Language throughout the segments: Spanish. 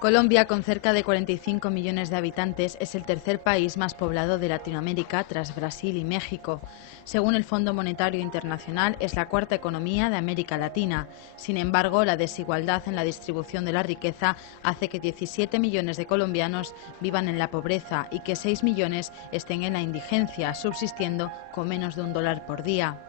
Colombia, con cerca de 45 millones de habitantes, es el tercer país más poblado de Latinoamérica tras Brasil y México. Según el Fondo Monetario Internacional, es la cuarta economía de América Latina. Sin embargo, la desigualdad en la distribución de la riqueza hace que 17 millones de colombianos vivan en la pobreza y que 6 millones estén en la indigencia, subsistiendo con menos de $1 por día.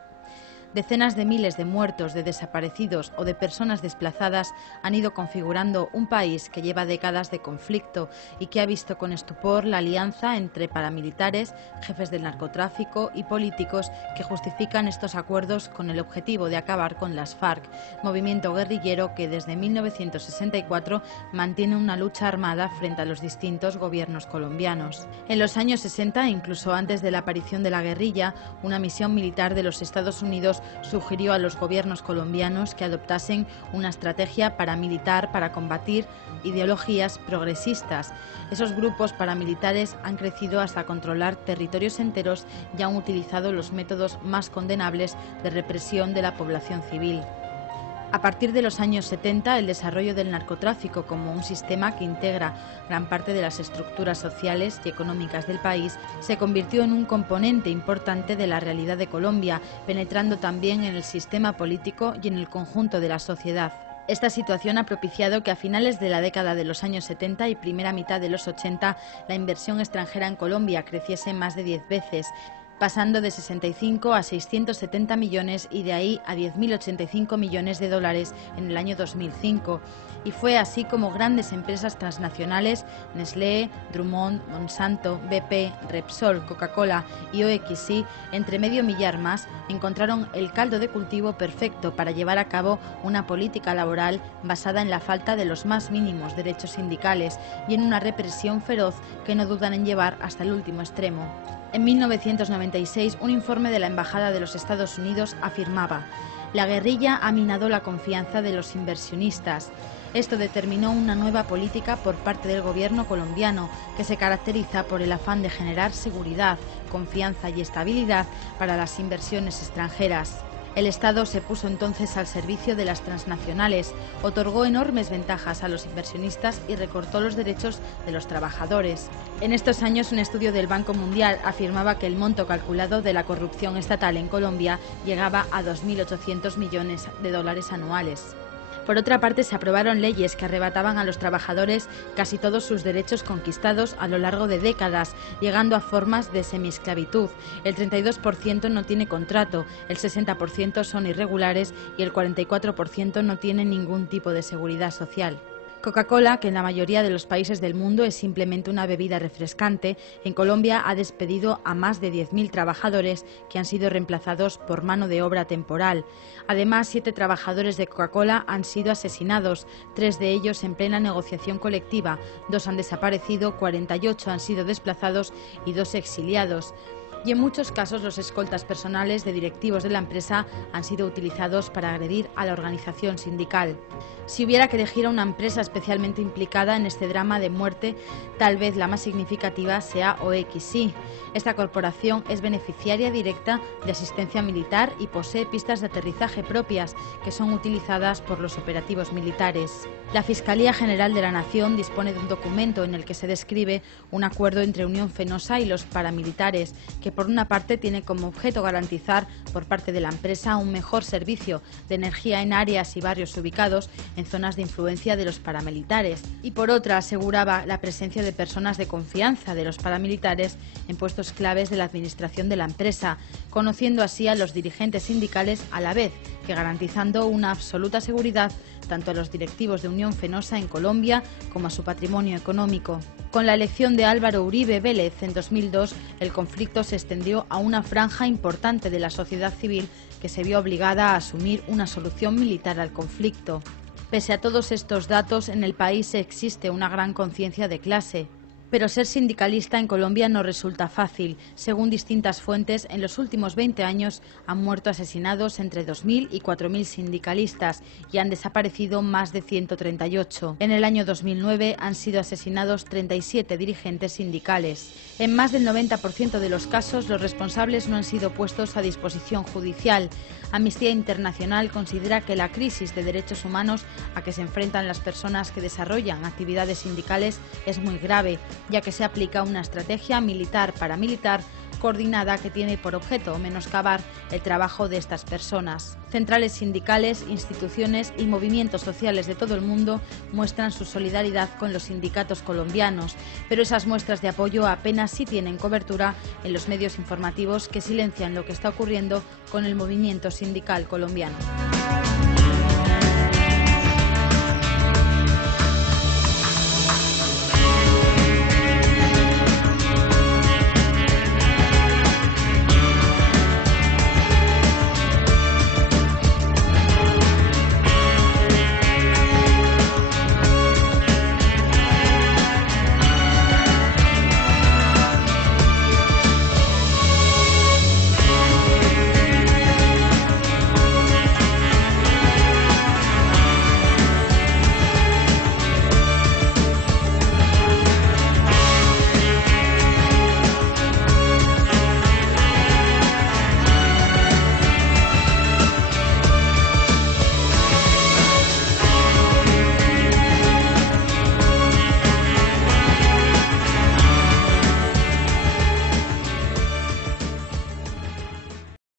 Decenas de miles de muertos, de desaparecidos o de personas desplazadas han ido configurando un país que lleva décadas de conflicto y que ha visto con estupor la alianza entre paramilitares, jefes del narcotráfico y políticos que justifican estos acuerdos con el objetivo de acabar con las FARC, movimiento guerrillero que desde 1964 mantiene una lucha armada frente a los distintos gobiernos colombianos. En los años 60, incluso antes de la aparición de la guerrilla, una misión militar de los Estados Unidos sugirió a los gobiernos colombianos que adoptasen una estrategia paramilitar para combatir ideologías progresistas. Esos grupos paramilitares han crecido hasta controlar territorios enteros y han utilizado los métodos más condenables de represión de la población civil. A partir de los años 70, el desarrollo del narcotráfico como un sistema que integra gran parte de las estructuras sociales y económicas del país se convirtió en un componente importante de la realidad de Colombia, penetrando también en el sistema político y en el conjunto de la sociedad. Esta situación ha propiciado que a finales de la década de los años 70 y primera mitad de los 80 la inversión extranjera en Colombia creciese más de 10 veces, pasando de 65 a 670 millones y de ahí a 10.085 millones de dólares en el año 2005. Y fue así como grandes empresas transnacionales, Nestlé, Drummond, Monsanto, BP, Repsol, Coca-Cola y OXY, entre medio millar más, encontraron el caldo de cultivo perfecto para llevar a cabo una política laboral basada en la falta de los más mínimos derechos sindicales y en una represión feroz que no dudan en llevar hasta el último extremo. En 1996, un informe de la Embajada de los Estados Unidos afirmaba: la guerrilla ha minado la confianza de los inversionistas. Esto determinó una nueva política por parte del gobierno colombiano, que se caracteriza por el afán de generar seguridad, confianza y estabilidad para las inversiones extranjeras. El Estado se puso entonces al servicio de las transnacionales, otorgó enormes ventajas a los inversionistas y recortó los derechos de los trabajadores. En estos años, un estudio del Banco Mundial afirmaba que el monto calculado de la corrupción estatal en Colombia llegaba a 2.800 millones de dólares anuales. Por otra parte, se aprobaron leyes que arrebataban a los trabajadores casi todos sus derechos conquistados a lo largo de décadas, llegando a formas de semiesclavitud. El 32% no tiene contrato, el 60% son irregulares y el 44% no tiene ningún tipo de seguridad social. Coca-Cola, que en la mayoría de los países del mundo es simplemente una bebida refrescante, en Colombia ha despedido a más de 10.000 trabajadores que han sido reemplazados por mano de obra temporal. Además, 7 trabajadores de Coca-Cola han sido asesinados, 3 de ellos en plena negociación colectiva, 2 han desaparecido, 48 han sido desplazados y 2 exiliados. Y en muchos casos los escoltas personales de directivos de la empresa han sido utilizados para agredir a la organización sindical. Si hubiera que elegir a una empresa especialmente implicada en este drama de muerte, tal vez la más significativa sea OXY. Esta corporación es beneficiaria directa de asistencia militar y posee pistas de aterrizaje propias que son utilizadas por los operativos militares. La Fiscalía General de la Nación dispone de un documento en el que se describe un acuerdo entre Unión Fenosa y los paramilitares que por una parte tiene como objeto garantizar por parte de la empresa un mejor servicio de energía en áreas y barrios ubicados en zonas de influencia de los paramilitares y por otra aseguraba la presencia de personas de confianza de los paramilitares en puestos claves de la administración de la empresa, conociendo así a los dirigentes sindicales a la vez que garantizando una absoluta seguridad tanto a los directivos de Unión Fenosa en Colombia como a su patrimonio económico. Con la elección de Álvaro Uribe Vélez en 2002, el conflicto se extendió a una franja importante de la sociedad civil que se vio obligada a asumir una solución militar al conflicto. Pese a todos estos datos, en el país existe una gran conciencia de clase. Pero ser sindicalista en Colombia no resulta fácil. Según distintas fuentes, en los últimos 20 años han muerto asesinados entre 2.000 y 4.000 sindicalistas y han desaparecido más de 138. En el año 2009 han sido asesinados 37 dirigentes sindicales. En más del 90% de los casos, los responsables no han sido puestos a disposición judicial. Amnistía Internacional considera que la crisis de derechos humanos a que se enfrentan las personas que desarrollan actividades sindicales es muy grave, ya que se aplica una estrategia militar-paramilitar coordinada que tiene por objeto menoscabar el trabajo de estas personas. Centrales sindicales, instituciones y movimientos sociales de todo el mundo muestran su solidaridad con los sindicatos colombianos, pero esas muestras de apoyo apenas sí tienen cobertura en los medios informativos que silencian lo que está ocurriendo con el movimiento sindical colombiano.